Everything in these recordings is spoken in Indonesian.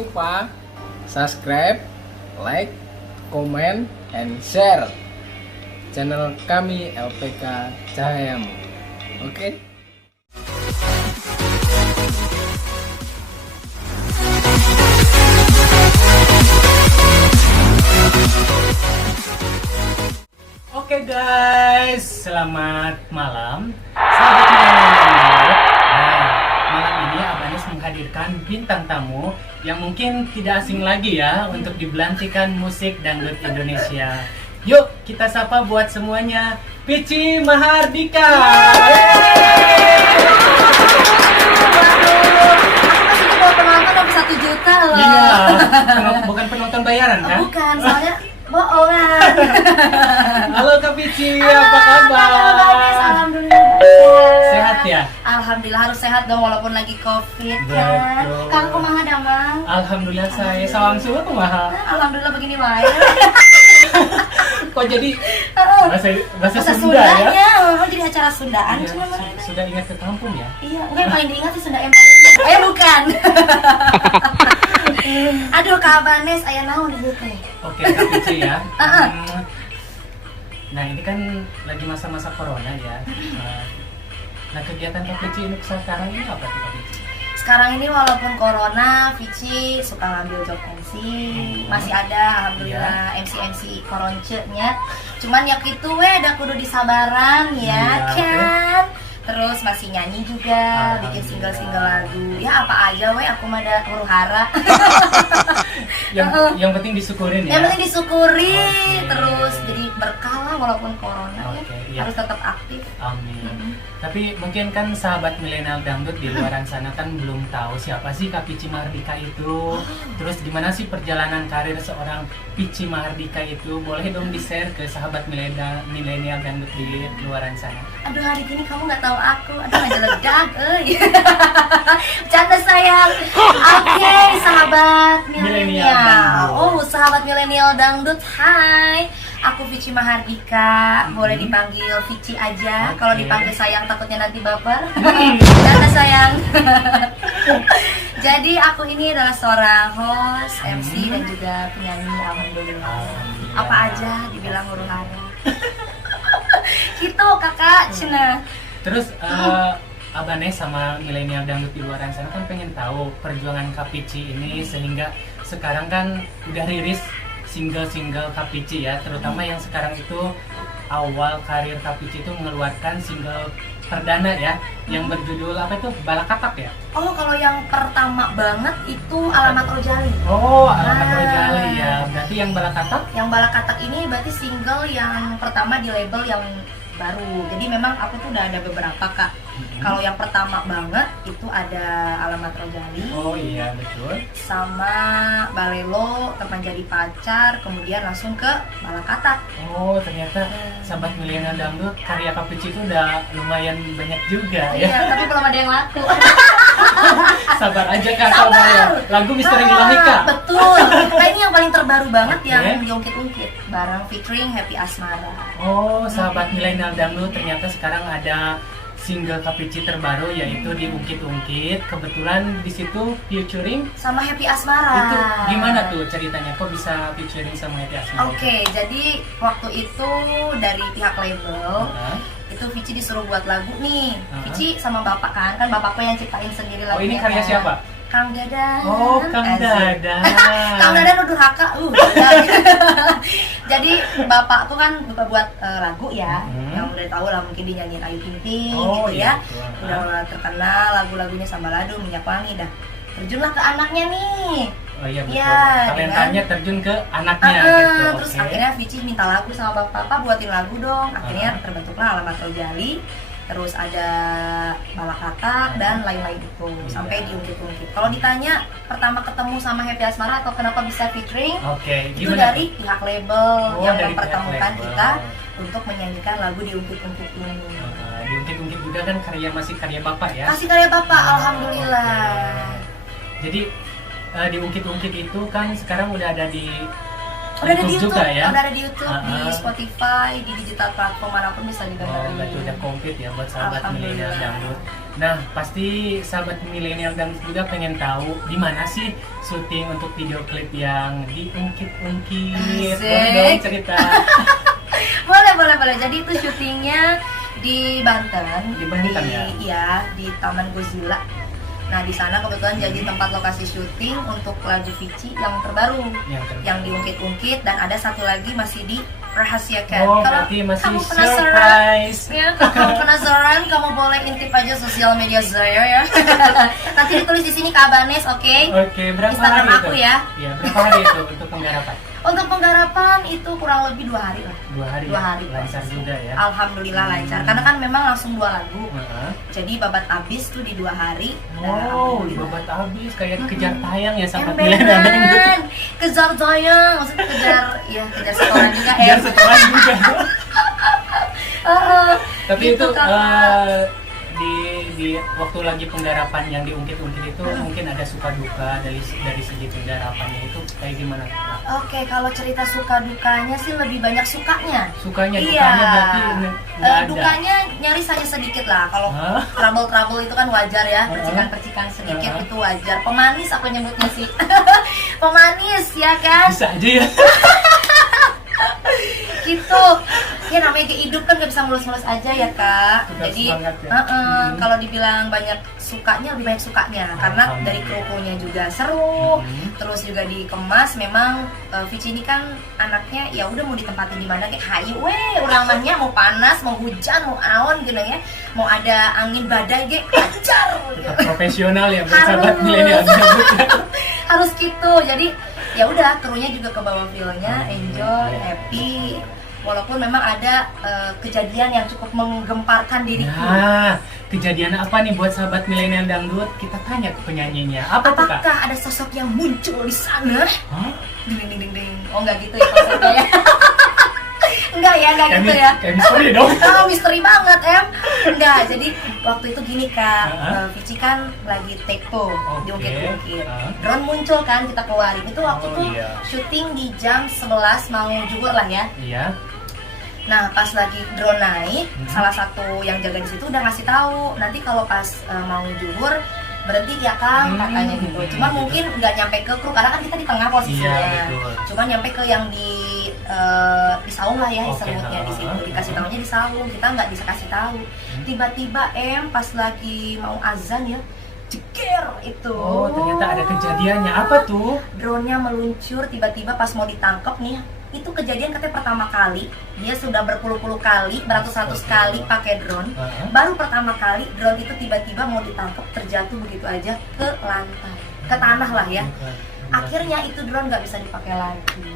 lupa subscribe, like, comment, and share channel kami LPK Cahayamu. Oke? Oke guys, selamat malam. Sahabat milenial. Malam ini Abanes menghadirkan bintang tamu yang mungkin tidak asing lagi ya untuk dibelantikan musik dangdut Indonesia. Yuk kita sapa buat semuanya, Pici Mahardika. Penonton dapat 1 juta loh. Iya, bukan penonton bayaran kan? Bukan, soalnya bohongan. Halo Kak Pici, apa kabar? Alhamdulillah. Sehat ya? Alhamdulillah, harus sehat dong walaupun lagi COVID kan. Betul. Kang kumaha damang? Alhamdulillah saya sawang suha kumaha. Alhamdulillah begini wae. Kok jadi bahasa Sunda ya? Ya, jadi acara Sundaan Iya, cuma sudah ingat ke kampung ya? Iya, enggak yang paling diingat sih Sunda Empire. Bukan. Aduh, Kak Abanes aya naon di teh. Oke, Kak Pici ya. Nah, ini kan lagi masa-masa corona ya. Nah, kegiatan Kak Pici ini sekarang ini apa tuh Kak Pici? Sekarang ini walaupun corona, Vici suka ngambil job MC, masih ada alhamdulillah MC koroncenya. Cuman ya gitu ada kudu disabaran ya Iya, kan. Terus masih nyanyi juga, bikin single-single lagu. Ya apa aja aku mah ada huru hara. Yang penting disyukurin ya. Yang penting disyukuri, Oke. terus jadi berkah lah walaupun corona Oke, ya. iya. Harus tetap aktif. Amin. Tapi mungkin kan sahabat milenial dangdut di luaran sana kan belum tahu siapa sih Kak Pici Mahardika itu. Terus gimana sih perjalanan karir seorang Pici Mahardika itu? Boleh dong di-share ke sahabat milenial dangdut di luaran sana. Aduh, hari ini kamu nggak tahu aku. Aduh, ngejeledak, bercanda sayang. Oke, sahabat Milenial milenial. dangdut. Oh, sahabat milenial dangdut. Hai, aku Pici Mahardika. Boleh dipanggil Pici aja. Oke. Kalau dipanggil sayang takutnya nanti baper. Bercanda sayang. Jadi aku ini adalah seorang host, MC dan juga penyanyi. Alhamdulillah. Alhamdulillah. Apa aja dibilang huru hara. Gitu kakak Cina. Terus Abanes sama milenial dangdut di luaran sana kan pengen tahu perjuangan Kak Pici ini sehingga sekarang kan udah rilis single-single Kak Pici ya, terutama yang sekarang itu awal karir Kak Pici itu mengeluarkan single perdana ya yang berjudul apa itu? Balakatak ya? Oh, kalau yang pertama banget itu Alamat Rojali. Oh, Alamat Ah. Rojali ya. Berarti yang Balakatak? Yang Balakatak ini berarti single yang pertama di label yang baru. Jadi memang aku tuh udah ada beberapa kak. Kalau yang pertama banget itu ada Alamat Rojali. Oh iya betul. Sama Balelo, Teman Jadi Pacar, kemudian langsung ke Balakatak. Oh ternyata sahabat milenial dangdut karya Kak Pici itu udah lumayan banyak juga ya. Iya, tapi belum ada yang laku. Sabar aja kak, sabar ya. Lagu Misteri Ilahi kak. Betul. Nah ini yang paling terbaru banget Oke. yang diungkit-ungkit bareng featuring Happy Asmara. Oh sahabat milenial dangdut, ternyata sekarang ada single Kak Pici terbaru yaitu Diungkit-ungkit. Kebetulan di situ featuring Sama Happy Asmara. itu gimana tuh ceritanya? Kok bisa featuring sama Happy Asmara? Oke, jadi waktu itu dari pihak label Hah? itu Vici disuruh buat lagu nih. Uh-huh. Vici sama bapaknya kan yang ciptain sendiri Oh lagunya. ini karya kan. siapa? Kang Dadan. Oh Kang Asik. Dadan. Kang Dadan udah haka. Jadi bapak tuh kan buat lagu ya, yang udah tahu lah mungkin dinyanyiin Ayu Ting Ting Oh, gitu iya, ya. betul. Udah terkenal lagu-lagunya Sambaladu, Minyak Wangi dah. Terjunlah ke anaknya nih. Oh iya betul. Iya, Talentanya terjun ke anaknya Ah, gitu. terus Oke. akhirnya Vici minta lagu sama bapak buatin lagu dong. Akhirnya terbentuklah Alamat Rojali. Terus ada Balakatak dan lain-lain itu sampai diungkit-ungkit. Kalau ditanya pertama ketemu sama Happy Asmara atau kenapa bisa featuring, Oke, itu gimana dari tuh? pihak label Oh, yang dari pihak mempertemukan label. kita untuk menyanyikan lagu diungkit-ungkit ini. Diungkit-ungkit juga kan masih karya bapak ya. Kasih karya bapak, Oh, alhamdulillah. Jadi diungkit-ungkit itu kan sekarang udah ada di Udah ada di YouTube, juga ya. udah ada di YouTube, di Ah. Spotify, di digital platform manapun bisa didengerin. Berarti udah komplit ya buat sahabat milenial Alhamdulillah. dangdut. Nah, pasti sahabat milenial dangdut juga pengen tahu di mana sih syuting untuk video klip yang diungkit-ungkit. Asik. Boleh dong cerita. Boleh. Jadi itu syutingnya di Banten. Di Banten ya? Iya, di Taman Godzilla. Nah, di sana kebetulan jadi tempat lokasi syuting untuk lagu Vici yang terbaru, yang diungkit-ungkit, dan ada satu lagi masih dirahasiakan. Oh, Kalau berarti masih kamu penasaran, surprise. ya, kalau kamu penasaran, kamu boleh intip aja sosial media saya ya. Nanti ditulis di sini Kak Abanes, oke? Oke, berapa Instagram hari aku itu? ya. Iya, berapa hari itu untuk penggarapan? Untuk penggarapan itu kurang lebih 2 hari lah. 2 hari. 2 hari. Lancar juga ya. Alhamdulillah lancar. Karena kan memang langsung 2 lagu. Heeh. Jadi babat abis tuh di 2 hari. Oh, Alhamdulillah. babat habis kayak kejar tayang ya sahabat Emberan, milenial dangdut. kejar tayang, maksudnya kejar setoran juga Kejar em. setoran juga. Tapi Gitu, itu Kakak. di waktu lagi penggarapan yang diungkit-ungkit itu mungkin ada suka duka dari segi penggarapannya itu kayak gimana? Oke, kalau cerita suka dukanya sih lebih banyak sukanya. Sukanya, Iya. dukanya berarti nggak ada. Dukanya nyaris hanya sedikit lah. Kalau Hah? trouble itu kan wajar ya, Heeh. percikan-percikan sedikit Heeh. itu wajar. Pemanis aku nyebutnya sih. Pemanis ya kan? Bisa aja ya. Gitu ya, namanya hidup kan gak bisa mulus-mulus aja ya kak. Tetap Jadi semangat ya. kalau dibilang banyak sukanya, lebih banyak sukanya karena dari kru-krunya juga seru. Terus juga dikemas, memang Vici ini kan anaknya ya udah mau ditempatin di mana kayak hayu uramanya, mau panas, mau hujan, mau awan gitu ya, mau ada angin badai ge ajar Tetap profesional ya buat Harus. sahabat milenial dangdut. harus gitu. Jadi ya udah, krunya juga ke bawah feel-nya, enjoy, happy. Walaupun memang ada kejadian yang cukup menggemparkan diriku. Nah, kejadian apa nih buat sahabat milenial dangdut? Kita tanya ke penyanyinya. Apa tuh kak? Apakah ada sosok yang muncul di sana? Hah? Ding ding ding ding. Oh enggak gitu ya konsepnya ya. Enggak gitu ya. Kayak misteri dong. Oh, misteri banget em. Enggak, jadi waktu itu gini kak, Vici kan lagi take tuh, Oke. diungkit-ungkit. Drone muncul kan, kita keluarin. Itu waktu Oh, tuh iya. syuting di jam 11 mau zuhur lah ya. Iya. Nah, pas lagi drone naik, salah satu yang jaga di situ udah ngasih tahu, nanti kalau pas mau zuhur berhenti ya Kang, katanya gitu. Cuman mungkin nggak nyampe ke kru karena kan kita di tengah posisinya. Iya, betul. Cuman nyampe ke yang di saung lah ya, Oke, disebutnya di situ. heeh. Dikasih tahunya di saung, kita nggak bisa kasih tahu. Tiba-tiba pas lagi mau azan ya, jeger itu. Oh, ternyata ada kejadiannya. Apa tuh? Drone-nya meluncur tiba-tiba pas mau ditangkap nih. Itu kejadian katanya pertama kali. Dia sudah berpuluh-puluh kali, beratus-ratus kali pakai drone. Baru pertama kali drone itu tiba-tiba mau ditangkap, terjatuh begitu aja ke lantai, ke tanah lah ya. Akhirnya itu drone nggak bisa dipakai lagi.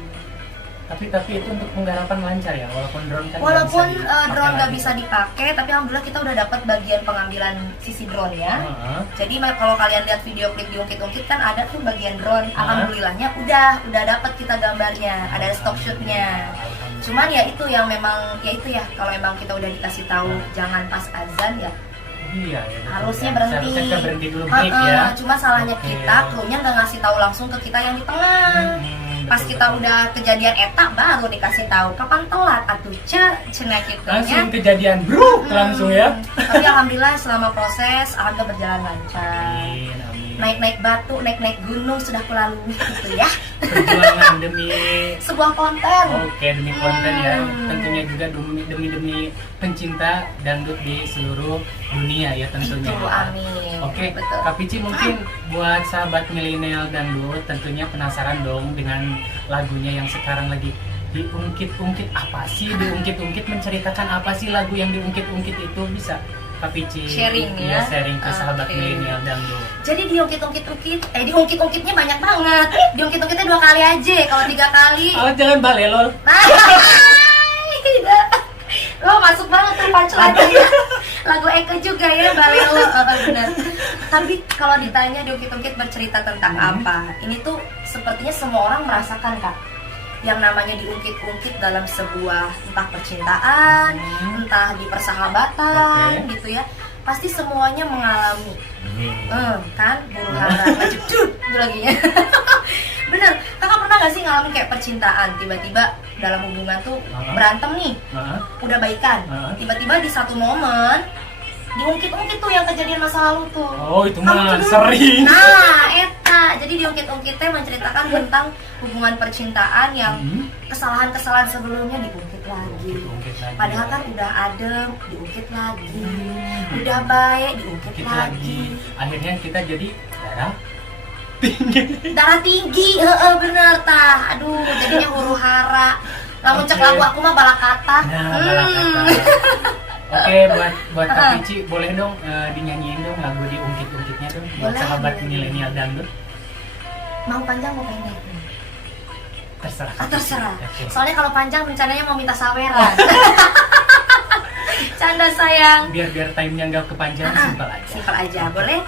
Tapi itu untuk penggarapan lancar ya, walaupun drone kan Walaupun nggak bisa dipakai drone nggak lagi. bisa dipakai, tapi alhamdulillah kita udah dapat bagian pengambilan sisi drone ya. Heeh. Jadi kalau kalian lihat video klip diungkit-ungkit kan ada tuh bagian drone. Alhamdulillahnya udah dapat kita gambarnya, ada stock shootnya. Cuman ya itu yang memang ya itu ya, kalau emang kita udah dikasih tahu jangan pas azan ya Iya, ya, betul harusnya ya. berhenti. Seharusnya kita berhenti dulu break ya. Cuma salahnya Oke. kita, krunya nggak ngasih tahu langsung ke kita yang di tengah. Pas betul, kita betul. udah kejadian etak baru dikasih tahu kapan telat atuh cenah gitu langsung kejadian bro, langsung ya. Tapi alhamdulillah selama proses alhamdulillah berjalan lancar. Amin, amin. Naik-naik batu, naik-naik gunung sudah kulalui gitu ya. Perjuangan demi Sebuah konten. Oke, demi konten ya. Tentunya juga demi pencinta dangdut di seluruh dunia ya tentunya. Itu, amin. Oke, Betul. Kak Pici mungkin buat sahabat milenial dangdut tentunya penasaran dong dengan lagunya yang sekarang lagi diungkit-ungkit. Apa sih diungkit-ungkit, menceritakan apa sih lagu yang diungkit-ungkit itu, bisa Kak Pici Sharing ya? sharing ke sahabat Oke. milenial dangdut. Jadi diungkit-ungkitnya banyak banget. Diungkit-ungkitnya 2 kali aja. Kalau 3 kali Oh, jangan balik lol. lo masuk banget tuh punchline-nya. Lagu Eka juga ya, Balelo. Benar. Tapi kalau ditanya diungkit-ungkit bercerita tentang apa, ini tuh sepertinya semua orang merasakan Kak. Yang namanya diungkit-ungkit dalam sebuah entah percintaan, entah di persahabatan gitu ya. Pasti semuanya mengalami. Kan, huru hara, jedut gitu lagi ya. Bener, kakak pernah gak sih ngalamin kayak percintaan, tiba-tiba dalam hubungan tuh berantem nih, udah baikan, tiba-tiba di satu momen diungkit-ungkit tuh yang kejadian masa lalu tuh. Oh, itu Kamu mah tuh dulu- sering. Nah, eta, jadi diungkit-ungkitnya menceritakan tentang hubungan percintaan yang kesalahan-kesalahan sebelumnya diungkit lagi. Diungkit lagi. Padahal kan udah adem, diungkit lagi. Udah baik, diungkit Diungkit lagi. Akhirnya kita jadi darah Darah tinggi, bener tah. Aduh, jadinya huru hara. Lamun cek Oke. lagu aku mah balakata. Nah, balakata. Oke, buat Kak Pici, boleh dong dinyanyiin dong lagu diungkit-ungkitnya dong buat Boleh, sahabat boleh. milenial dangdut. Mau panjang mau pendek? Terserah. Ah, terserah. Oke. Soalnya kalau panjang rencananya mau minta saweran. Canda sayang. Biar time-nya nggak kepanjangan, simpel aja. Simpel aja, boleh?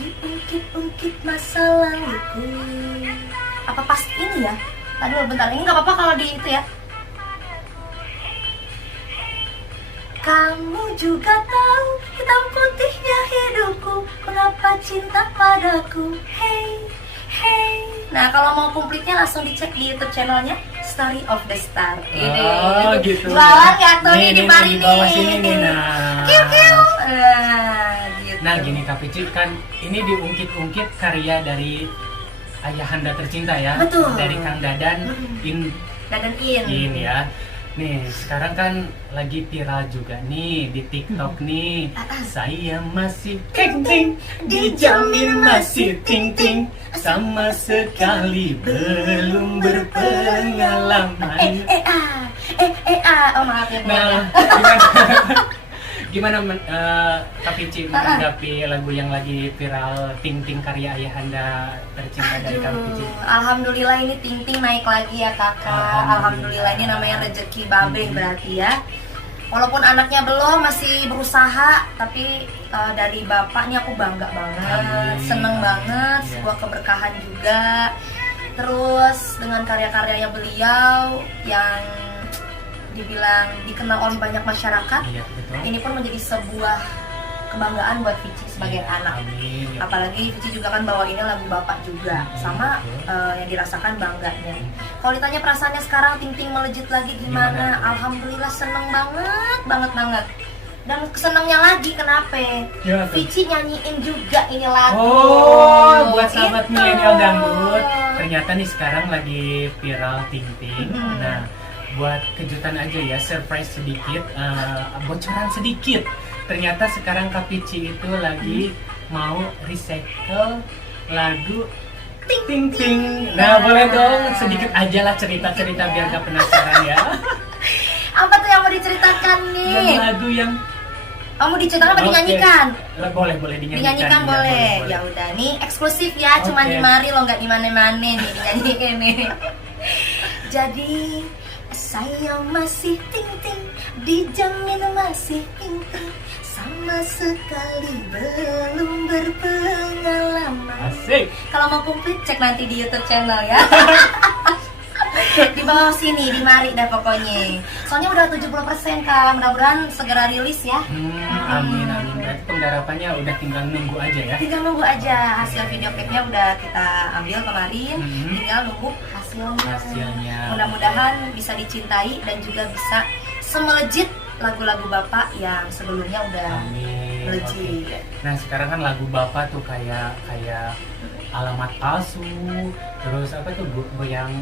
Diungkit-ungkit masa laluku. Apa pas ini ya? Tadi bentar, ini nggak apa-apa kalau di itu ya. Kamu juga tahu hitam putihnya hidupku, mengapa cinta padaku? Hey, hey. Nah, kalau mau komplitnya langsung dicek di YouTube channelnya Story of the Star. Oh, gitu. Bawah nggak tuh nih di Nih, di bawah sini nih, nih. nah. Kiu kiu. Gitu. Nah, gini Kak Pici, kan ini diungkit-ungkit karya dari ayahanda tercinta ya. Betul. Dari Kang Dadan Dadan In. ini ya. Nih, sekarang kan lagi viral juga nih di TikTok nih. Saya masih ting ting, dijamin masih ting ting, sama sekali belum berpengalaman. Oh maaf ya. Nah, gimana Kak Pici menanggapi lagu yang lagi viral Ting Ting karya ayahanda tercinta dari Kak Pici? Alhamdulillah ini Ting Ting naik lagi ya kakak. Alhamdulillah ini namanya rezeki babe berarti ya. Walaupun anaknya belum, masih berusaha, tapi dari bapaknya aku bangga banget, Amin. seneng banget, Iya. sebuah keberkahan juga. Terus dengan karya-karyanya beliau yang dibilang dikenal oleh banyak masyarakat, Iya, betul. ini pun menjadi sebuah kebanggaan buat Vici sebagai Iya, anak. Amin. Ya. Apalagi Vici juga kan bawainnya lagu bapak juga, sama yang dirasakan bangganya. Kalau ditanya perasaannya sekarang Ting Ting melejit lagi gimana? Gimana? Alhamdulillah seneng banget. Dan kesenangnya lagi kenapa? Gimana tuh? Vici nyanyiin juga ini lagu. Oh, buat sahabat Gitu. milenial dangdut, ternyata nih sekarang lagi viral Ting Ting. Mm-mm. Nah, buat kejutan aja ya, surprise sedikit, bocoran sedikit. Ternyata sekarang Kak Pici itu lagi mau recycle lagu Ting Ting. Nah, boleh dong sedikit aja lah cerita-cerita biar gak penasaran ya. Apa tuh yang mau diceritakan nih? Yang lagu yang Kamu diceritakan apa Oke. dinyanyikan? boleh dinyanyikan. Dinyanyikan Ya, boleh. Ya udah, nih eksklusif ya, cuma Oke. di mari lo nggak di mana-mana nih dinyanyikan nih. Jadi saya masih ting ting, dijamin masih ting ting, sama sekali belum berpengalaman. Asik. Kalau mau komplit cek nanti di YouTube channel ya. Di bawah sini, di mari dah pokoknya. Soalnya udah 70% Kak, mudah-mudahan segera rilis ya. Amin. Berarti penggarapannya udah tinggal nunggu aja ya. Tinggal nunggu aja, hasil video klipnya udah kita ambil kemarin, tinggal nunggu hasilnya. Mudah-mudahan bisa dicintai dan juga bisa semelejit lagu-lagu Bapak yang sebelumnya udah Amin. melejit. Oke. Nah, sekarang kan lagu Bapak tuh kayak alamat palsu, terus apa tuh goyang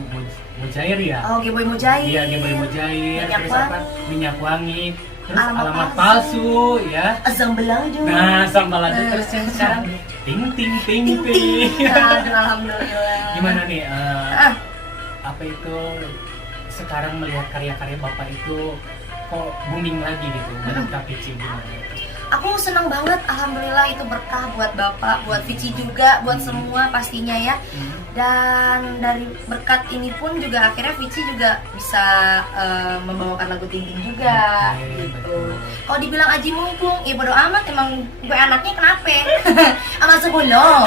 mujair ya? Oh, Geboy Mujair. Iya, Geboy Mujair, Minyak terus Wangi. apa? Minyak wangi, terus Alamat alamat palsu. palsu ya. Azam Belaju. Nah, sambal ladu terus yang sekarang ting ting ting ting. Aduh, alhamdulillah. Gimana nih Ah. apa itu sekarang melihat karya-karya Bapak itu kok booming lagi gitu menurut Kak Pici gimana? Aku senang banget, alhamdulillah itu berkah buat Bapak, buat Vici juga, buat semua pastinya ya. Dan dari berkat ini pun juga akhirnya Vici juga bisa membawakan lagu Ting Ting juga Oke, gitu. betul. Kalau dibilang aji mumpung, ya bodo amat, emang gue anaknya kenapa? Sama sebulan.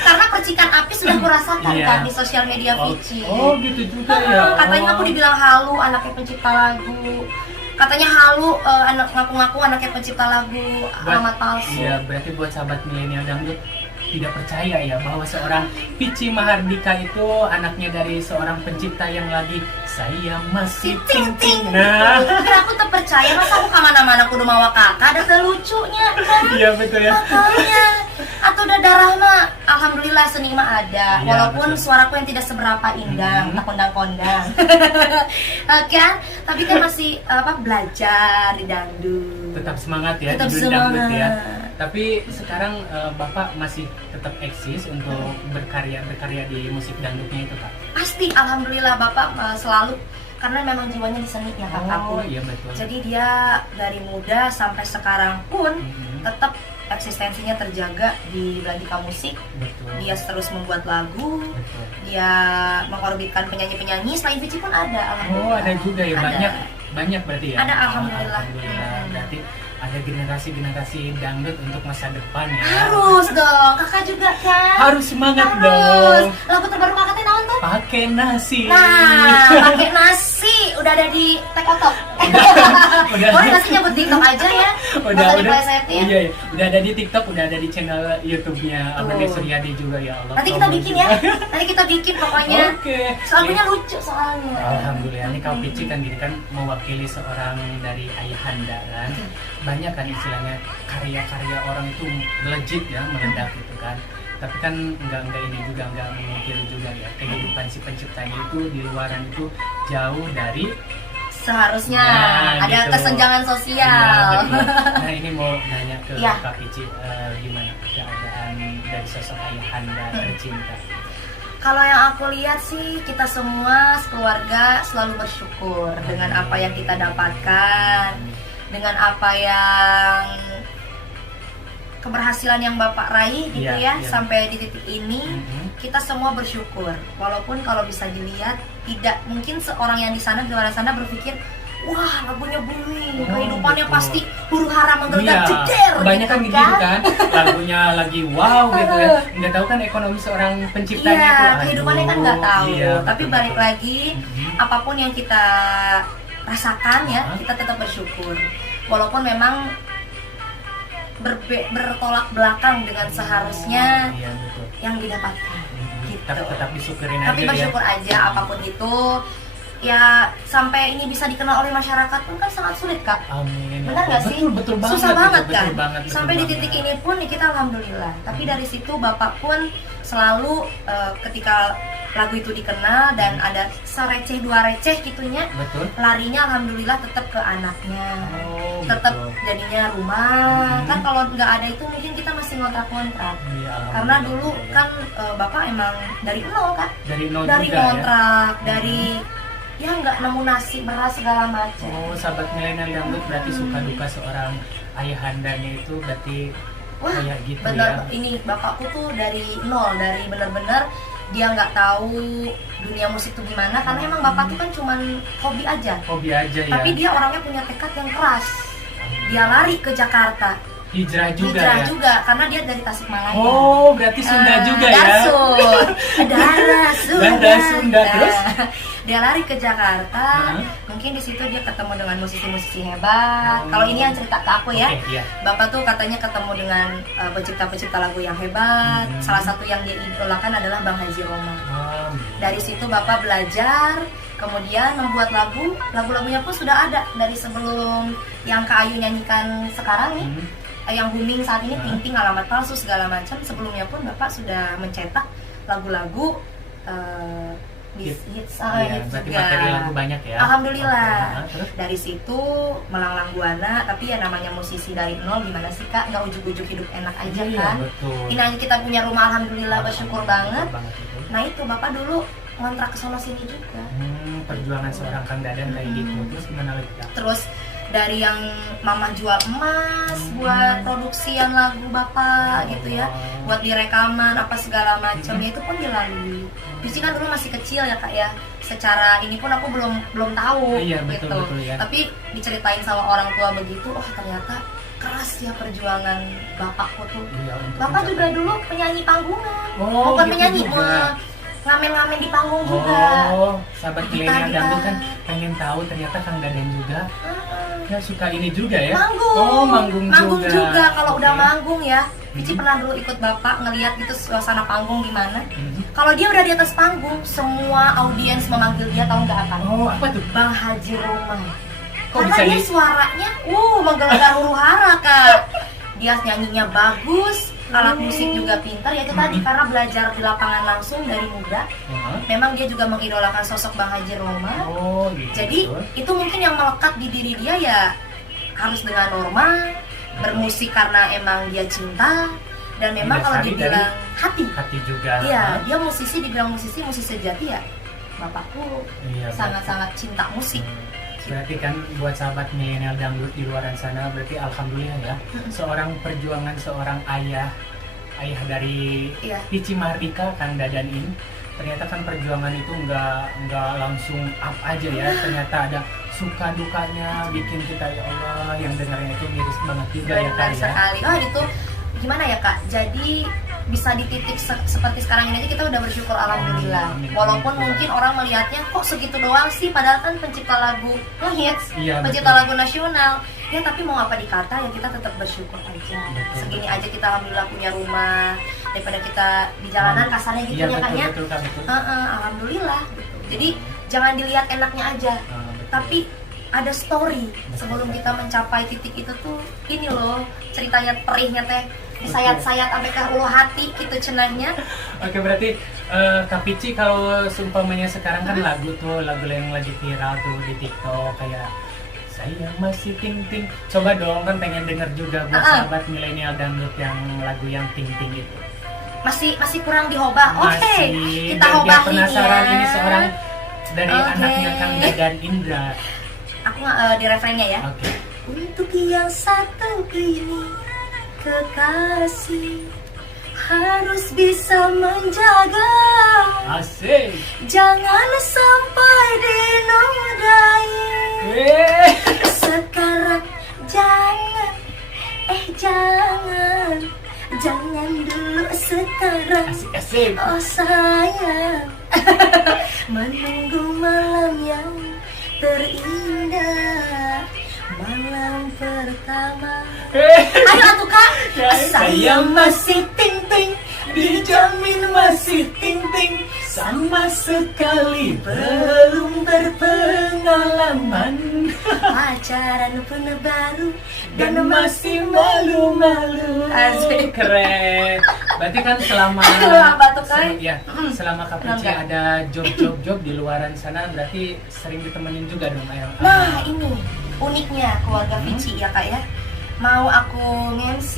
Karena percikan api sudah kurasakan Iya. kan di sosial media Vici. Oh, gitu juga ya. Katanya aku dibilang halu, anaknya pencipta lagu. Katanya halu, anak ngaku-ngaku anaknya pencipta lagu, alamat palsu. Iya, berarti buat sahabat milenial dangdut tidak percaya ya bahwa seorang Pici Mahardika itu anaknya dari seorang pencipta yang lagi saya masih ting-ting. Nah, Tapi aku tak percaya, masa aku kemana-mana kudu mawa kakak, ada lucunya kan? iya betul ya. Makanya, atau udah darah mah, alhamdulillah seni mah ada. Iya, Walaupun betul. suaraku yang tidak seberapa indah, tak kondang-kondang. Kan? Tapi kan masih belajar di dangdut. Tetap semangat ya Tetap di dunia dangdut ya. semangat. Tapi sekarang Bapak masih tetap eksis untuk berkarya di musik dangdutnya itu Kak? Pasti, alhamdulillah Bapak selalu, karena memang jiwanya di seni ya kakakku. Oh iya betul. Jadi dia dari muda sampai sekarang pun Mhm. tetap eksistensinya terjaga di Belantika Musik. Betul. Dia terus membuat lagu, Betul. dia mengorbitkan penyanyi-penyanyi, selain Vici pun ada, alhamdulillah. Oh ada juga ya, Ada. banyak berarti ya? Ada, alhamdulillah. Alhamdulillah, berarti ada generasi dangdut untuk masa depan ya. Harus dong, kakak juga kan? Harus semangat Harus. dong. Lagu terbaru kakak teh naon tuh? Pakai nasi. Nah, pakai nasi udah ada di Tekotok. Udah. Boleh nggak sih nyebut TikTok aja ya? Nggak usah diplesetin. Iya, iya. Udah ada di TikTok, udah ada di channel YouTube-nya Abang Tuh. Suryadi juga ya Allah. Nanti kita bikin ya. Nanti kita bikin pokoknya. Oke. Lagunya lucu soalnya. Alhamdulillah, ini Kak Pici kan gini kan mewakili seorang dari ayahanda kan. Banyak kan istilahnya karya-karya orang itu melejit ya, meledak gitu kan. Tapi kan enggak ini juga, enggak memungkiri juga ya, kehidupan si penciptanya itu di luaran itu jauh dari Seharusnya Nah, ada gitu. kesenjangan Iya, sosial. betul. Nah ini mau nanya ke Iya. Kak Pici, gimana keadaan dari sosok ayahanda tercinta? Kalau yang aku lihat sih, kita semua sekeluarga selalu bersyukur dengan apa yang kita dapatkan, dengan apa yang keberhasilan yang Bapak raih gitu Iya, ya, iya. sampai di titik ini. Mhm. Kita semua bersyukur, walaupun kalau bisa dilihat tidak mungkin seorang yang di sana di luar sana berpikir wah lagunya booming, Oh, kehidupannya betul. pasti huru hara menggelegar Iya, jeder kebanyakan gitu gitu kan, lagunya lagi wow gitu ya, nggak tahu kan ekonomi seorang penciptanya Iya, itu. Aduh. kehidupannya kan nggak tahu. Iya, Tapi betul, balik betul. lagi, Mhm. apapun yang kita rasakan ya, Aha. kita tetap bersyukur. Walaupun memang bertolak belakang dengan seharusnya Iya betul. yang didapatkan. Mhm. Gitu. Tetap disyukurin aja Tapi bersyukur ya. aja apapun itu. Ya sampai ini bisa dikenal oleh masyarakat pun kan sangat sulit Kak. Amin. Benar nggak sih? Betul banget. Susah banget betul kan? banget, betul Sampai di banget. titik ini pun ya kita alhamdulillah. Tapi dari situ Bapak pun selalu ketika lagu itu dikenal dan ada sereceh dua receh gitunya, Betul. larinya alhamdulillah tetap ke anaknya. Oh, Tetap betul. jadinya rumah. Hmm. Kan kalau nggak ada itu mungkin kita masih ngontrak-ngontrak. Iya, Karena alhamdulillah, dulu betul ya. kan Bapak emang dari nol kan? dari nol Dari juga ya. ngontrak, dari ya nggak nemu nasi beras segala macam. Oh, sahabat milenial dangdut berarti suka duka seorang ayahandanya itu berarti Wah, kayak gitu bener ya. ini bapakku tuh dari nol, dari bener-bener dia nggak tahu dunia musik tuh gimana karena emang bapak tuh kan cuman hobi aja. Hobi aja ya. Tapi dia orangnya punya tekad yang keras. Dia lari ke Jakarta, hijrah juga hijrah ya. juga karena dia dari Tasikmalaya. Oh, berarti Sunda juga ya. Darsun. Darah Sunda. Darah Sunda, terus? Dia lari ke Jakarta. Mungkin di situ dia ketemu dengan musisi-musisi hebat. Kalau ini yang cerita ke aku ya. Oke, iya. Bapak tuh katanya ketemu dengan pencipta-pencipta lagu yang hebat. Hmm. Salah satu yang dia idolakan adalah Bang Haji Roma. Oh, Dari situ Bapak belajar, kemudian membuat lagu. Lagu-lagunya pun sudah ada dari sebelum yang Kak Ayu nyanyikan sekarang nih. hmm. Yang booming saat ini, Hmm. Ting Ting, Alamat Palsu, segala macam. Sebelumnya pun Bapak sudah mencetak lagu-lagu hits Iya, berarti materi lagu banyak ya. Alhamdulillah. Oke, nah, terus? Dari situ melanglang buana, tapi ya namanya musisi dari nol gimana sih Kak? Nggak ujuk-ujuk hidup enak aja Iya, kan? betul. Ini aja kita punya rumah, alhamdulillah bersyukur banget. Itu. Nah itu Bapak dulu ngontrak ke sono sini juga. Perjuangan seorang Kang Dadan kayak gitu. Terus gimana lagi Kak? Terus dari yang Mama jual emas buat produksian lagu Bapak gitu ya, buat direkaman apa segala macam, ya itu pun dilalui. Pici kan dulu masih kecil ya Kak ya, secara ini pun aku belum tahu Iya, betul, gitu. betul ya. Tapi diceritain sama orang tua begitu, oh ternyata keras ya perjuangan bapakku tuh. Iya, untuk Bapak mencapai- juga dulu penyanyi panggungan, Oh, bukan gitu penyanyi, juga. ngamen-ngamen di panggung juga. Oh, sahabat milenial Gitar-gitar. dangdut kan pengen tahu ternyata Kang Dadan juga Heeh. ya suka ini juga ya. Manggung. Oh, manggung juga. Kalau udah manggung ya, Vici pernah dulu ikut bapak ngeliat gitu suasana panggung gimana. Mhm. Kalau dia udah di atas panggung, semua audiens memanggil dia, tahu nggak apa? Oh, apa tuh? Bang Haji Roma. Kok Karena bisa dia suaranya, menggelegar huru hara kak. Dia nyanyinya bagus, alat musik juga pintar. Ya itu tadi karena belajar di lapangan langsung dari muda. Memang dia juga mengidolakan sosok Bang Haji Roma. Oh, gitu. Jadi itu mungkin yang melekat di diri dia ya harus dengan norma, bermusik karena emang dia cinta, dan memang kalau Didasari dibilang dari hati juga. iya, dia musisi, dibilang musisi sejati ya. Bapakku Iya, sangat-sangat cinta musik. Berarti kan buat sahabat milenial dangdut di luar sana, berarti alhamdulillah ya, seorang perjuangan seorang ayah dari Iya. Vici Mardika, Kang Dadan ini, ternyata kan perjuangan itu nggak langsung up aja ya, ternyata ada suka dukanya, bikin kita ya Allah yang dengarnya itu miris banget juga ya Benar Kak ya. sekali. Oh itu gimana ya kak? Jadi bisa di titik seperti sekarang ini aja kita udah bersyukur alhamdulillah. Amin. Walaupun mungkin orang melihatnya kok segitu doang sih, padahal kan pencipta lagu ngehits, Iya, pencipta betul. lagu nasional. Ya tapi mau apa dikata ya kita tetap bersyukur aja. Betul, Segini betul. aja kita alhamdulillah punya rumah, daripada kita di jalanan kasarnya gitu Iya, ya kak ya. betul Kak, betul. Alhamdulillah gitu. Jadi jangan dilihat enaknya aja, Betul. tapi ada story sebelum kita mencapai titik itu tuh. Ini loh ceritanya perihnya teh, disayat-sayat sampai ke ulu hati gitu cenahnya. Oke, berarti Kak Vici kalau seumpamanya sekarang kan lagu yang lagi viral tuh di TikTok kayak saya masih ting ting. Coba dong, kan pengen denger juga buat sahabat milenial dangdut yang lagu yang ting ting itu. Masih kurang dihobah. Oke, Masih, kita biar hobahin penasaran ya. ini seorang dari Oke. anaknya Kang Dadan Indra. Aku di refrennya ya. Oke. Untuk yang satu ini kekasih harus bisa menjaga, Asik. jangan sampai dinodai. Sekarang jangan dulu sekarang. Asik. Oh sayang, menunggu malam yang terindah, malam pertama. Ayo atuh kak, saya masih ting ting, dijamin masih ting ting, sama sekali belum berpengalaman, pacaran pun baru dan masih malu-malu. Asik. Keren. Berarti kan selama Batuk kali. ya, selama Kak Vici Enggak. ada job di luaran sana, berarti sering ditemenin juga dong ayam. Nah ini uniknya keluarga Vici ya kak ya. Mau aku nge-MC,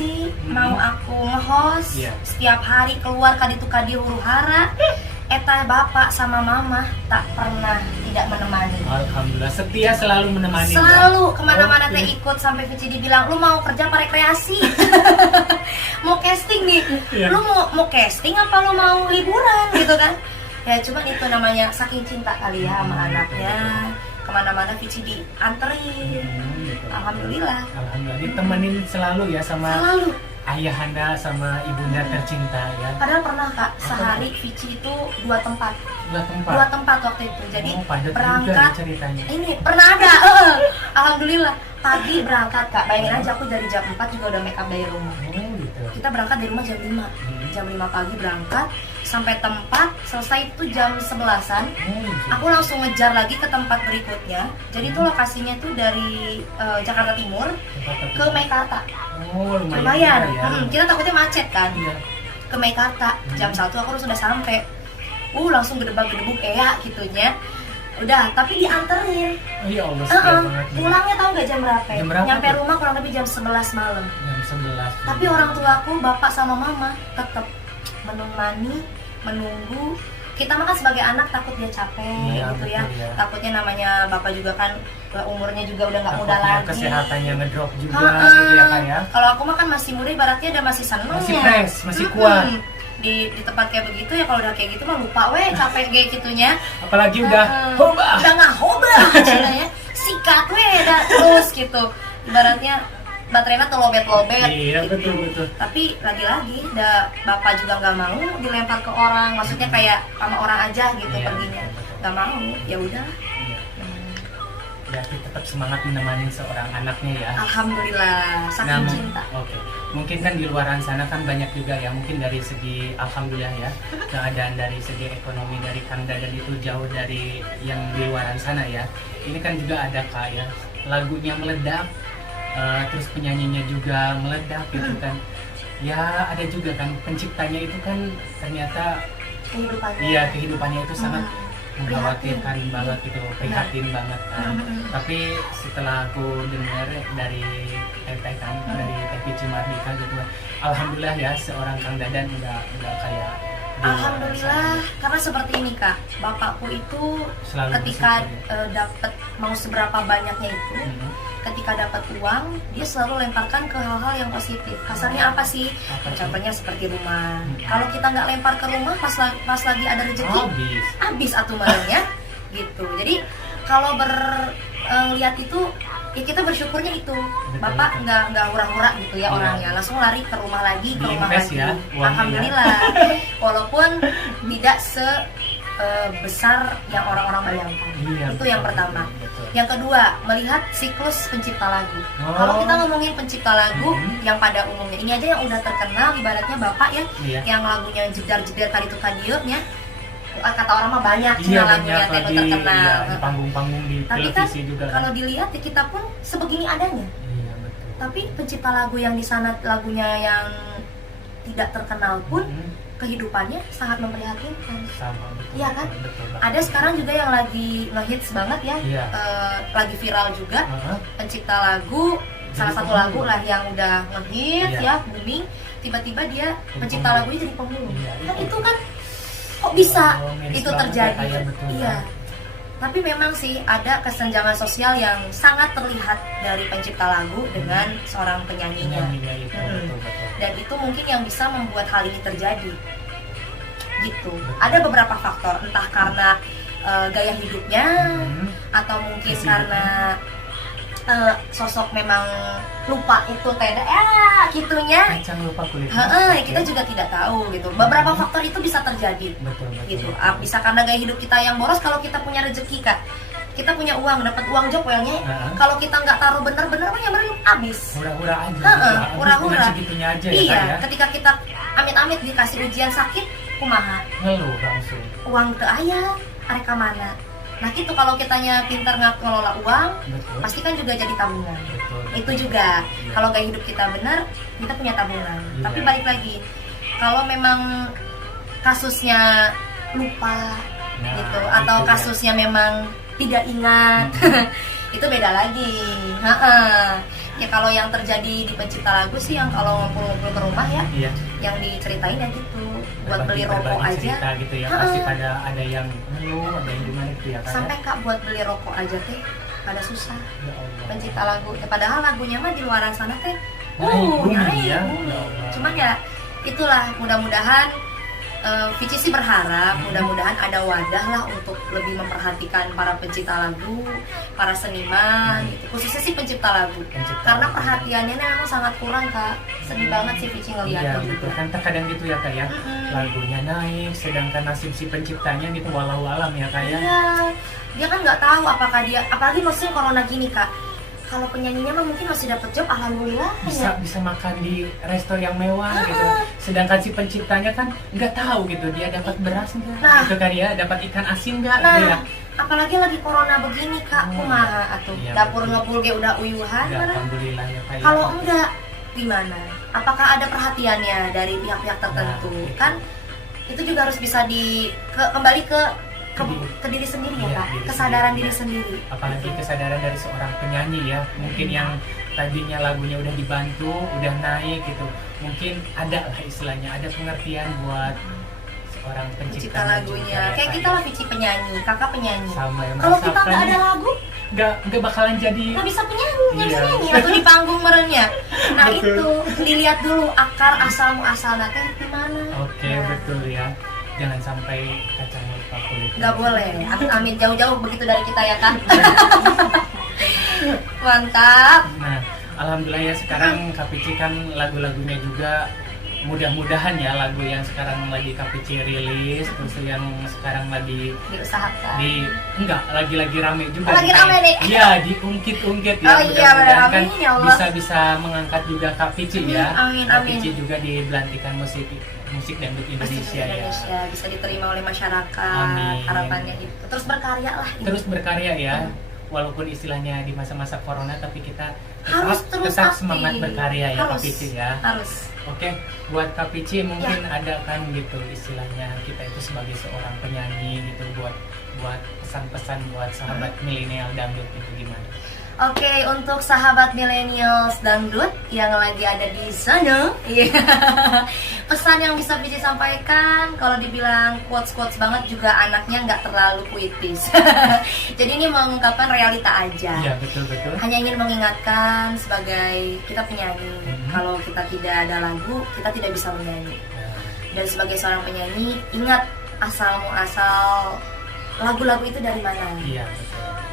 mau aku nge-host, Iya. setiap hari keluar kadi huru hara, eta bapak sama mama tak pernah tidak menemani. Alhamdulillah setia selalu menemani. Selalu kemana-mana Oke. teh ikut, sampai Vici dibilang lu mau kerja apa rekreasi. Mau casting nih, Iya. lu mau casting apa lu mau liburan gitu kan. Ya cuma itu namanya saking cinta kali ya sama anaknya. Kemana-mana Vici dianterin. Gitu. Alhamdulillah. Alhamdulillah ditemenin selalu ya sama Selalu. ayahanda sama ibunda tercinta ya. Padahal pernah kak, sehari Vici itu 2 tempat. Dua 2 tempat. tempat waktu itu. Jadi Padat juga berangkat nih ceritanya. ini pernah ada. Alhamdulillah. Pagi berangkat kak. Bayangin aja aku dari jam 4 juga udah make up dari rumah. Oh gitu. Kita berangkat dari rumah jam 5. Jam 5 pagi berangkat sampai tempat, selesai itu jam 11-an. Oh, gitu. Aku langsung ngejar lagi ke tempat berikutnya. Jadi itu lokasinya tuh dari Jakarta Timur ke Meikarta. Oh, lumayan. Lumayan. juga ya. Kita takutnya macet kan. Iya. Ke Meikarta jam 1 aku sudah sampai. Langsung gedebak-gedebuk gitunya. Udah, tapi dianterin. Oh, ya Allah, setia banget. nih. Pulangnya tahu nggak jam berapa? Jam berapa Nyampe tuh? rumah kurang lebih jam 11 malam. Jam 11. Tapi orang tuaku, bapak sama mama tetap menemani, menunggu. Kita mah kan sebagai anak takut dia capek Iya, gitu ya. betul ya. Takutnya namanya bapak juga kan umurnya juga udah nggak muda Takutnya lagi. kesehatannya ngedrop juga Ha-ha. gitu ya Kak ya. Kalau aku mah kan masih muda, ibaratnya udah masih seneng Masih ya. fresh, masih kuat. Di tempat kayak begitu ya, kalau udah kayak gitu mah lupa capek kayak gitunya. Apalagi udah hoba. Udah nggak hoba istilahnya. Sikat dah terus gitu. Ibaratnya baterainya tuh lobet-lobet Iya, gitu. betul. Tapi lagi-lagi bapak juga nggak mau dilempar ke orang, maksudnya kayak sama orang aja gitu Iya, perginya. betul. Nggak mau, ya udah. Iya. berarti tetap semangat menemani seorang anaknya ya. Alhamdulillah, saking cinta. Oke. Mungkin kan di luaran sana kan banyak juga ya, mungkin dari segi alhamdulillah ya, keadaan dari segi ekonomi dari Kang Dadan itu jauh dari yang di luaran sana ya. Ini kan juga ada kayak lagunya meledak, terus penyanyinya juga meledak gitu kan. Ya ada juga kan penciptanya itu kan ternyata kehidupannya itu sangat mengkhawatirkan banget gitu, prihatin banget kan. Tapi setelah aku dengar dari Teh kan, dari Teh Pici Mardika gitu, alhamdulillah ya seorang Kang Dadan udah kayak alhamdulillah, karena seperti ini Kak, bapakku itu selalu ketika bersyukur, dapat mau seberapa banyaknya itu, ketika dapat uang dia selalu lemparkan ke hal-hal yang positif. Kasarnya apa sih? Contohnya seperti rumah. Kalau kita nggak lempar ke rumah pas lagi ada rezeki, habis aturannya gitu. Jadi kalau lihat itu ya kita bersyukurnya itu. Bapak nggak hura-hura gitu ya orangnya, langsung lari ke rumah lagi, ke rumah lagi. Ya, alhamdulillah. Walaupun tidak besar yang orang-orang bayangkan. Itu yang pertama. Yang kedua, melihat siklus pencipta lagu. Kalau kita ngomongin pencipta lagu yang pada umumnya, ini aja yang udah terkenal, ibaratnya bapak ya, yang lagunya jedar-jedar kali itu kadiurnya, kata orang mah banyak lagunya yang terkenal. Di panggung-panggung di tapi televisi kan, juga. Kalau dilihat ya kita pun sebegini adanya. Iya, betul. Tapi pencipta lagu yang di sana lagunya yang tidak terkenal pun kehidupannya sangat memprihatinkan. Sama, betul. Iya kan? Betul. Ada sekarang juga yang lagi ngehits banget ya, lagi viral juga, pencipta lagu, salah satu lagu lah yang udah ngehits ya, booming, tiba-tiba dia pencipta lagunya jadi pemulung. Kan itu kan kok bisa itu terjadi? Iya. Tapi memang sih ada kesenjangan sosial yang sangat terlihat dari pencipta lagu dengan seorang penyanyinya. Dan itu mungkin yang bisa membuat hal ini terjadi. Gitu. Ada beberapa faktor, entah karena gaya hidupnya atau mungkin karena sosok memang lupa itu gitunya. Kacang lupa kulit. Kita juga tidak tahu gitu. Beberapa faktor itu bisa terjadi. Betul. Gitu. Bisa karena gaya hidup kita yang boros. Kalau kita punya rezeki Kak, kita punya uang, dapat uang job yang kalau kita nggak taruh bener-bener ya habis. Hura-hura aja. Hura-hura. Segitunya aja. Iya. Ya, ketika kita amit-amit dikasih ujian sakit, kumaha? Ngeluh langsung. Uang teu aya, arek mana? Nah gitu, kalau kitanya pintar ngelola uang, pasti kan juga jadi tabungan. Betul. Itu juga kalau gaya hidup kita benar, kita punya tabungan. Tapi balik lagi, kalau memang kasusnya lupa gitu, atau kasusnya memang tidak ingat, itu beda lagi. Ya kalau yang terjadi di pencipta lagu sih, yang kalau ngumpul-ngumpul ke rumah ya, yang diceritain ya gitu, buat beli rokok aja gitu ya, pasti ada yang ngeluh, ada yang gimana gitu ya kan. Sampai Kak buat beli rokok aja teh pada susah. Ya Allah. Pencipta lagu, padahal lagunya mah di luaran sana teh naik. Cuman ya itulah, mudah-mudahan Vici sih berharap mudah-mudahan ada wadah lah untuk lebih memperhatikan para pencipta lagu, para seniman gitu. Khususnya sih pencipta lagu. Karena perhatiannya memang sangat kurang Kak. Sedih banget sih Vici ngeliatnya. Iya betul kan, terkadang gitu ya Kak ya. Lagunya naik, sedangkan nasib si penciptanya gitu walau alam ya Kak ya. Iya, dia kan nggak tahu apakah dia, apalagi maksudnya corona gini Kak. Kalau penyanyinya mah mungkin masih dapat job, alhamdulillah. Bisa makan di resto yang mewah gitu. Sedangkan si penciptanya kan nggak tahu gitu, dia dapat beras nggak, gitu kan ya, dapat ikan asin nggak, gitu ya. Apalagi lagi corona begini Kak, kumaha atuh. Dapur ngebul ge udah uyuhan. Alhamdulillah ya Kak. Kalau enggak, gimana? Apakah ada perhatiannya dari pihak-pihak tertentu? Kan itu juga harus bisa kembali ke diri sendiri ya Kak, kesadaran diri sendiri. Apalagi kesadaran dari seorang penyanyi ya, mungkin yang tadinya lagunya udah dibantu, udah naik gitu, mungkin ada lah istilahnya, ada pengertian buat seorang pencipta lagunya. Kayak kita lah Vici penyanyi, kakak penyanyi. Kalau kita nggak ada lagu, nggak bakalan jadi, nggak bisa penyanyi, atau di panggung merenya. Nah itu dilihat dulu akar asal muasalnya teh di mana. Oke, betul ya. Jangan sampai kacang lupa kulit. Nggak boleh. Amit jauh-jauh begitu dari kita ya kan. Mantap. Nah, alhamdulillah ya sekarang Kak Pici kan lagu-lagunya juga mudah-mudahan ya lagu yang sekarang lagi KPC rilis, terus yang sekarang lagi diusahakan. Enggak, lagi rame juga. Lagi rame nih. Iya, diungkit-ungkit ya. Oh iya, Mudah-mudahan kan amin, ya Allah. bisa mengangkat juga KPC ya. Amin, KPC amin. juga dibelantikan musik dangdut Indonesia ya. Bisa diterima oleh masyarakat. Amin. Harapannya itu. Terus berkarya lah. Terus berkarya ya. Walaupun istilahnya di masa-masa corona, tapi kita harus terus tetap aktif. semangat berkarya ya Harus. KPC ya. Harus. Oke, buat KPC mungkin Ya. ada kan gitu istilahnya kita itu sebagai seorang penyanyi gitu buat pesan-pesan buat sahabat milenial dangdut itu gimana? Oke, untuk sahabat millennials dangdut yang lagi ada di sana, iya. Pesan yang bisa Pici sampaikan, kalau dibilang quotes banget juga anaknya nggak terlalu puitis. Jadi ini mengungkapkan realita aja. Iya, betul. Hanya ingin mengingatkan sebagai kita penyanyi, kalau kita tidak ada lagu, kita tidak bisa menyanyi. Dan sebagai seorang penyanyi, ingat asal muasal lagu-lagu itu dari mana. Iya, betul.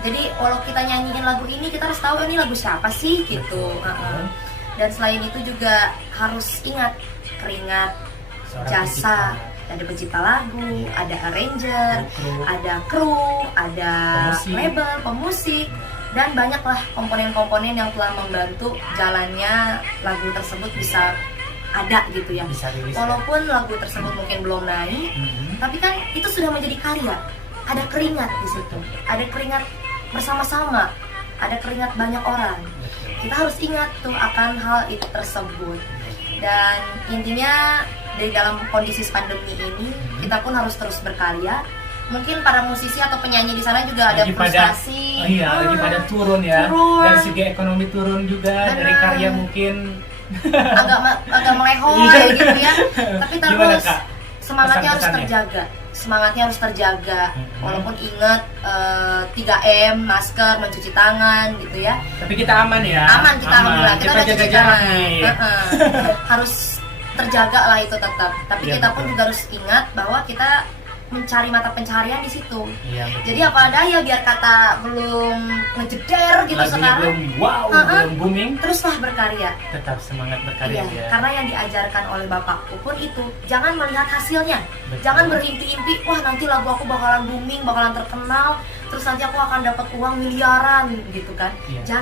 Jadi walau kita nyanyiin lagu ini, kita harus tahu ini lagu siapa sih gitu. Betul. Dan selain itu juga harus ingat keringat, Seorang jasa, pencipta. ada pencipta lagu, ada arranger, Kru. ada kru, ada Pemusik. label, pemusik, dan banyaklah komponen-komponen yang telah membantu jalannya lagu tersebut bisa ada gitu ya. Bisa rilis. Walaupun lagu tersebut mungkin belum naik, tapi kan itu sudah menjadi karya. Ada keringat di situ, ada keringat bersama-sama, ada keringat banyak orang. Kita harus ingat tuh akan hal itu tersebut. Dan intinya dari dalam kondisi pandemi ini, kita pun harus terus berkarya. Mungkin para musisi atau penyanyi di sana juga ada Lagi frustasi. lagi pada turun ya. Turun. Dari segi ekonomi turun juga, Benar. dari karya mungkin agak melehoy Iya. gitu ya. Tapi Gimana, terus Kak? semangatnya harus Pesan-pesannya? terjaga. Semangatnya harus terjaga. Walaupun ingat 3M, masker, mencuci tangan gitu ya. Tapi kita aman ya. Aman kita alhamdulillah. Kita udah jaga cuci jarak tangan. nih. Harus terjaga lah itu tetap. Tapi Iya, kita pun betul. juga harus ingat bahwa kita mencari mata pencarian di situ. Iya, betul. Jadi apa daya biar kata belum ngejeder gitu lagunya sekarang, belum wow, Uh-uh. belum booming, teruslah berkarya. tetap semangat berkarya Iya, ya. karena yang diajarkan oleh bapakku pun itu, jangan melihat hasilnya. Betul. Jangan berimpi-impi, wah nanti lagu aku bakalan booming, bakalan terkenal, terus nanti aku akan dapat uang miliaran gitu kan. Iya.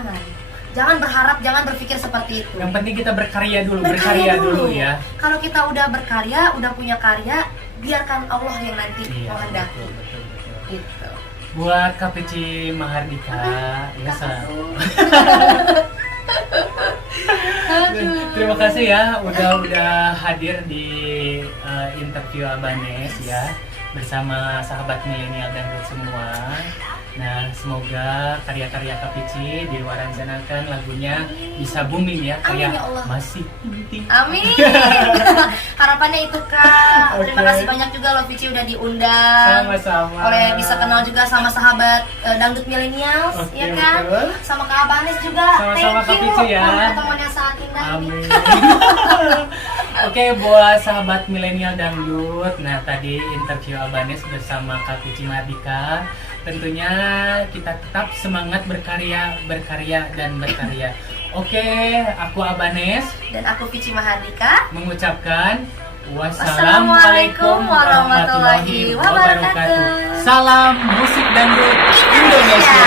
Jangan berharap, jangan berpikir seperti itu. Yang penting kita berkarya dulu ya. Kalau kita udah berkarya, udah punya karya, biarkan Allah yang nanti Iya, menghendaki. betul. Gitu. Buat KPC Mahardika, ya terima kasih ya udah hadir di interview Abanes ya bersama sahabat milenial dan semua. Nah, semoga karya-karya KPC di luar sana kan lagunya bisa booming ya, Amin, kayak ya Allah. masih penting. Amin. Harapannya itu Kak. Terima Oke. kasih banyak juga loh Vici udah diundang. Sama-sama. Oleh bisa kenal juga sama sahabat dangdut milenials, Oke, ya kan? betul. Sama Kak Abanes juga. Sama-sama, Kak Thank you. Vici ya. Pertemuan yang sangat indah ini. Amin. Oke, buat sahabat milenial dangdut, nah tadi interview Abanes bersama Kak Vici Mahardika. Tentunya kita tetap semangat berkarya dan berkarya. Oke, aku Abanes Dan aku Vici Mahardika. mengucapkan Wassalamualaikum warahmatullahi wabarakatuh. Salam musik dangdut Indonesia.